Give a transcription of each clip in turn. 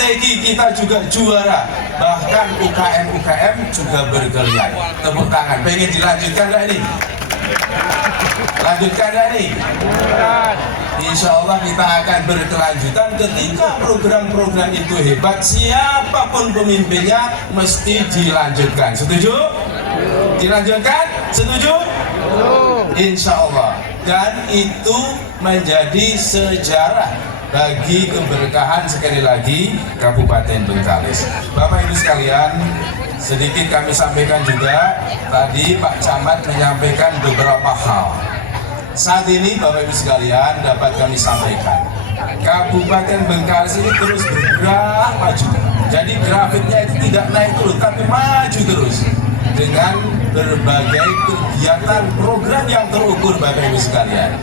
strategi kita juga juara, bahkan UKM juga bergeliat. Tepuk tangan. Pengen dilanjutkan nggak ini? Lanjutkan nggak nih? Insya Allah kita akan berkelanjutan ketika program-program itu hebat. Siapapun pemimpinnya mesti dilanjutkan. Setuju? Dilanjutkan? Setuju? Insya Allah. Dan itu menjadi sejarah bagi keberkahan sekali lagi Kabupaten Bengkalis. Bapak Ibu sekalian, sedikit kami sampaikan juga. Tadi Pak Camat menyampaikan beberapa hal. Saat ini Bapak Ibu sekalian dapat kami sampaikan, Kabupaten Bengkalis ini terus bergerak maju. Jadi grafiknya itu tidak naik turun, tapi maju terus dengan berbagai kegiatan program yang terukur Bapak Ibu sekalian.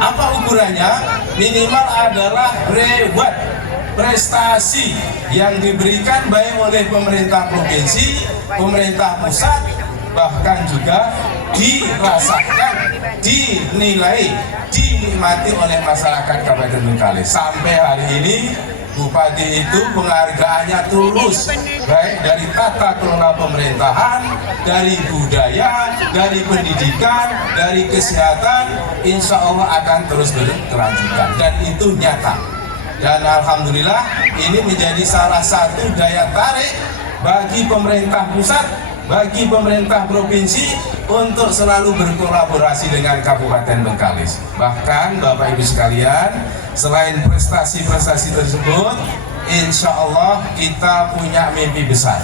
Apa ukurannya? Minimal adalah reward, prestasi yang diberikan baik oleh pemerintah provinsi, pemerintah pusat, bahkan juga dirasakan, dinilai, dinikmati oleh masyarakat Kabupaten Bengkalis. Sampai hari ini Bupati itu penghargaannya tulus, baik dari tata kelola pemerintahan, dari budaya, dari pendidikan, dari kesehatan, insya Allah akan terus berkelanjutan, dan itu nyata. Dan alhamdulillah ini menjadi salah satu daya tarik bagi pemerintah pusat, bagi pemerintah provinsi untuk selalu berkolaborasi dengan Kabupaten Bengkalis. Bahkan Bapak Ibu sekalian, selain prestasi-prestasi tersebut, insya Allah kita punya mimpi besar.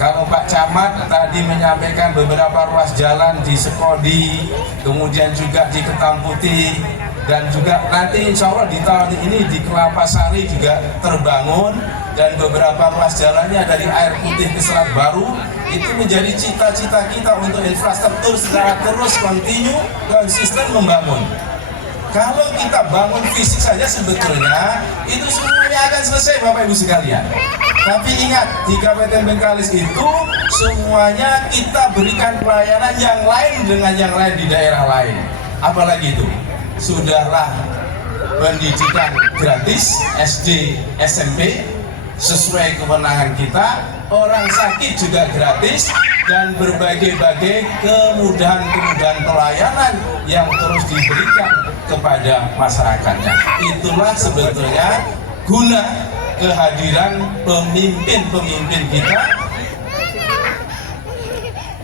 Kalau Pak Camat tadi menyampaikan beberapa ruas jalan di Sekodi, kemudian juga di Ketam Putih, dan juga nanti insya Allah di tahun ini di Kelapa Sari juga terbangun, dan beberapa ruas jalannya dari Air Putih ke Selat Baru. Itu menjadi cita-cita kita untuk infrastruktur secara terus kontinu, konsisten membangun. Kalau kita bangun fisik saja sebetulnya itu semuanya akan selesai Bapak Ibu sekalian. Tapi ingat, di Kabupaten Bengkalis itu semuanya kita berikan pelayanan yang lain dengan yang lain di daerah lain. Apalagi itu? Sudahlah pendidikan gratis SD, SMP sesuai kewenangan kita, orang sakit juga gratis, dan berbagai-bagai kemudahan-kemudahan pelayanan yang terus diberikan kepada masyarakatnya. Itulah sebetulnya guna kehadiran pemimpin-pemimpin kita,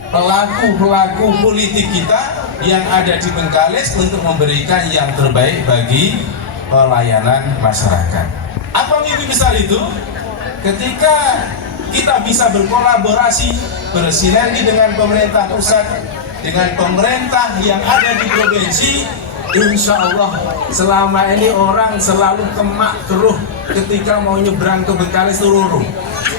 pelaku-pelaku politik kita yang ada di Bengkalis untuk memberikan yang terbaik bagi pelayanan masyarakat. Apa mimpi besar itu? Ketika kita bisa berkolaborasi, bersinergi dengan pemerintah pusat, dengan pemerintah yang ada di provinsi, insya Allah selama ini orang selalu kemak keruh ketika mau nyebrang ke Bengkalis Roro.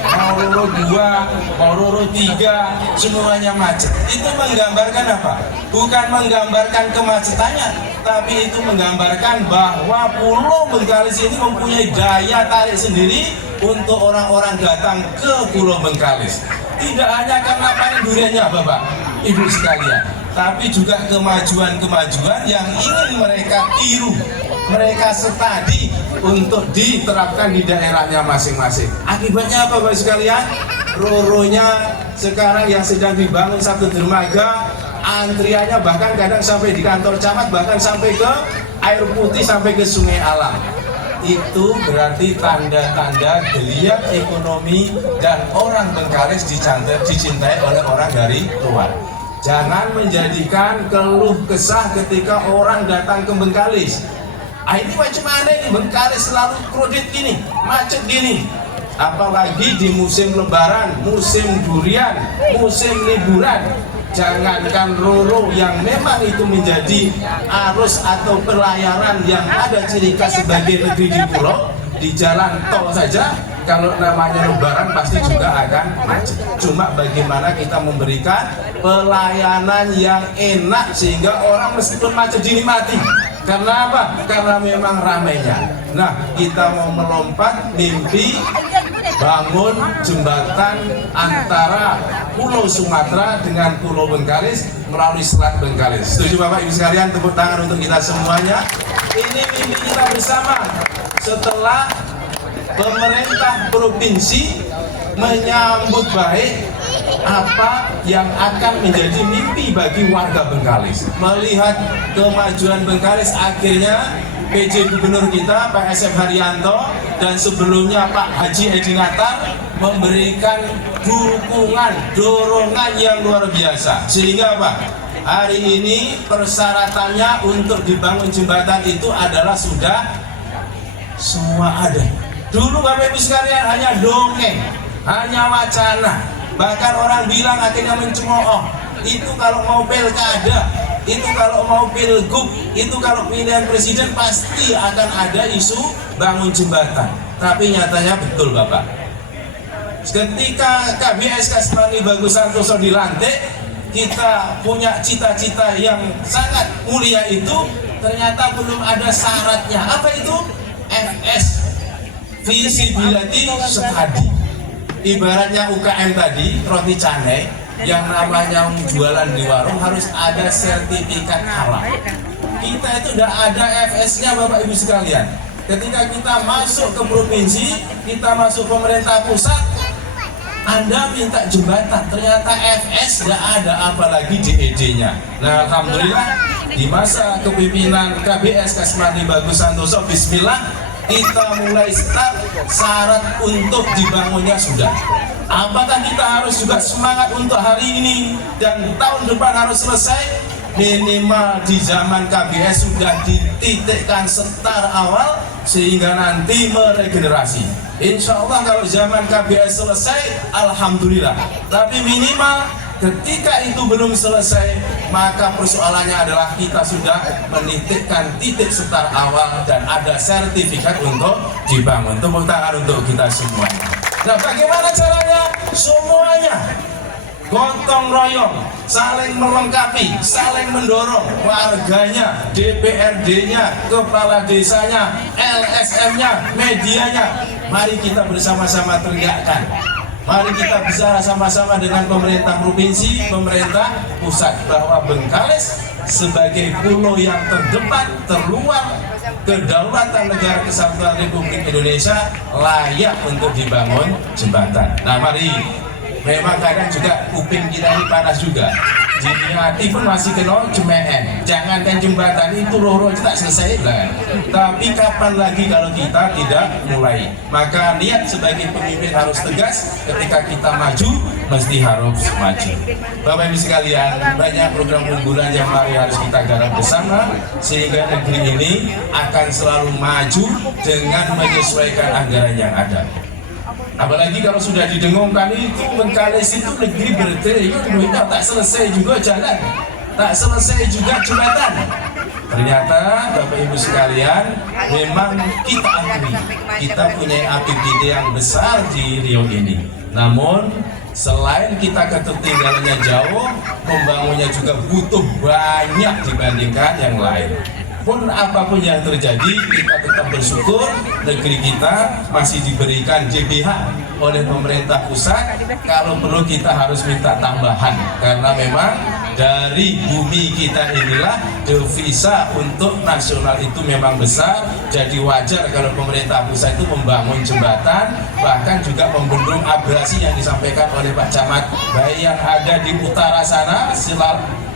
Mau Roro 2, mau Roro 3, semuanya macet. Itu menggambarkan apa? Bukan menggambarkan kemacetannya, tapi itu menggambarkan bahwa Pulau Bengkalis ini mempunyai daya tarik sendiri untuk orang-orang datang ke Pulau Bengkalis. Tidak hanya karena panen duriannya Bapak Ibu sekalian, tapi juga kemajuan-kemajuan yang ingin mereka tiru, mereka setadi untuk diterapkan di daerahnya masing-masing. Akibatnya apa Bapak sekalian? Roronya sekarang yang sedang dibangun satu dermaga, antriannya bahkan kadang sampai di kantor camat, bahkan sampai ke Air Putih, sampai ke Sungai Alam. Itu berarti tanda-tanda geliat ekonomi dan orang Bengkalis dicintai oleh orang dari luar. Jangan menjadikan keluh kesah ketika orang datang ke Bengkalis. Ini macam mana ini Bengkalis selalu kredit gini, macet gini. Apalagi di musim lebaran, musim durian, musim liburan. Jangankan Roro yang memang itu menjadi arus atau pelayaran yang ada ciri khas sebagai negeri di pulau, di jalan tol saja kalau namanya lebaran pasti juga akan macet. Cuma bagaimana kita memberikan pelayanan yang enak sehingga orang meskipun macet dinikmati. Karena apa? Karena memang ramainya. Nah, kita mau melompat mimpi bangun jembatan antara Pulau Sumatera dengan Pulau Bengkalis melalui Selat Bengkalis. Setuju Bapak Ibu sekalian? Tepuk tangan untuk kita semuanya. Ini mimpi kita bersama. Setelah pemerintah provinsi menyambut baik apa yang akan menjadi mimpi bagi warga Bengkalis. Melihat kemajuan Bengkalis, akhirnya PJ Gubernur kita Pak SF Haryanto dan sebelumnya Pak Haji Edi Natar memberikan dukungan, dorongan yang luar biasa. Sehingga apa? Hari ini persyaratannya untuk dibangun jembatan itu adalah sudah semua ada. Dulu Bapak Ibu sekalian hanya dongeng, hanya wacana. Bahkan orang bilang akhirnya mencemooh. Itu kalau mau pilkada, itu kalau mau pilgub, itu kalau pilihan presiden pasti akan ada isu bangun jembatan. Tapi nyatanya betul Bapak, ketika KBS Kasmani Bagus Santoso dilantik, kita punya cita-cita yang sangat mulia itu, ternyata belum ada syaratnya. Apa itu? FS, Visibility Study. Ibaratnya UKM tadi, roti canai, yang namanya jualan di warung harus ada sertifikat halal. Kita itu udah ada FS-nya Bapak Ibu sekalian. Ketika kita masuk ke provinsi, kita masuk pemerintah pusat, Anda minta jembatan, ternyata FS nggak ada, apalagi DED-nya. Nah, alhamdulillah di masa kepemimpinan KBS Kasmani Bagus Santoso, bismillah, kita mulai start, syarat untuk dibangunnya sudah. Apakah kita harus juga semangat untuk hari ini dan tahun depan harus selesai? Minimal di zaman KBS sudah dititikkan setar awal sehingga nanti meregenerasi. Insya Allah kalau zaman KBS selesai, alhamdulillah. Tapi minimal ketika itu belum selesai, maka persoalannya adalah kita sudah menitikkan titik setar awal dan ada sertifikat untuk dibangun. Tepuk tangan untuk kita semua. Nah, bagaimana caranya? Semuanya gotong royong, saling melengkapi, saling mendorong, warganya, DPRD-nya, kepala desanya, LSM-nya, medianya. Mari kita bersama-sama teriakkan. Mari kita bicara sama-sama dengan pemerintah provinsi, pemerintah pusat, bahwa Bengkalis sebagai pulau yang terdepan, terluar, kedaulatan negara kesatuan Republik Indonesia layak untuk dibangun jembatan. Nah, mari. Memang kadang juga kuping kita ini panas juga. Jadi hati pun masih kena cemeen. Jangankan jembatan itu loro tak selesai lah. Tapi kapan lagi kalau kita tidak mulai? Maka niat sebagai pemimpin harus tegas. Ketika kita maju, mesti harus maju. Bapak Ibu sekalian, banyak program unggulan yang harus kita garap bersama sehingga negeri ini akan selalu maju dengan menyesuaikan anggaran yang ada. Apalagi kalau sudah didengungkan itu Bengkalis itu negeri bertriliun duitnya, tak selesai juga jalan, tak selesai juga jembatan. Ternyata Bapak Ibu sekalian, memang kita akui kita punya APBD yang besar di Riau ini. Namun selain kita ketertinggalannya jauh, membangunnya juga butuh banyak dibandingkan yang lain. Pun apapun yang terjadi, kita tetap bersyukur negeri kita masih diberikan JBH oleh pemerintah pusat. Kalau perlu kita harus minta tambahan, karena memang dari bumi kita inilah devisa untuk nasional itu memang besar. Jadi wajar kalau pemerintah pusat itu membangun jembatan, bahkan juga membendung abrasi yang disampaikan oleh Pak Camat, baik yang ada di utara sana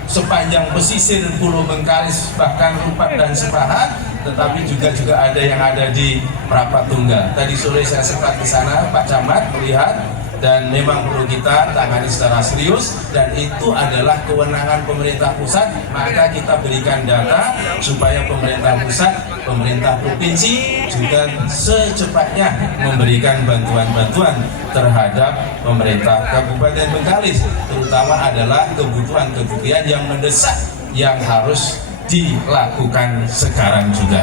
sepanjang pesisir Pulau Bengkalis, bahkan Rupat dan Sepahat, tetapi juga ada yang ada di Merapat Tunggal. Tadi sore saya sempat ke sana, Pak Camat melihat, dan memang perlu kita tangani secara serius, dan itu adalah kewenangan pemerintah pusat. Maka kita berikan data supaya pemerintah pusat, pemerintah provinsi juga secepatnya memberikan bantuan-bantuan terhadap pemerintah Kabupaten Bengkalis, terutama adalah kebutuhan yang mendesak yang harus dilakukan sekarang juga.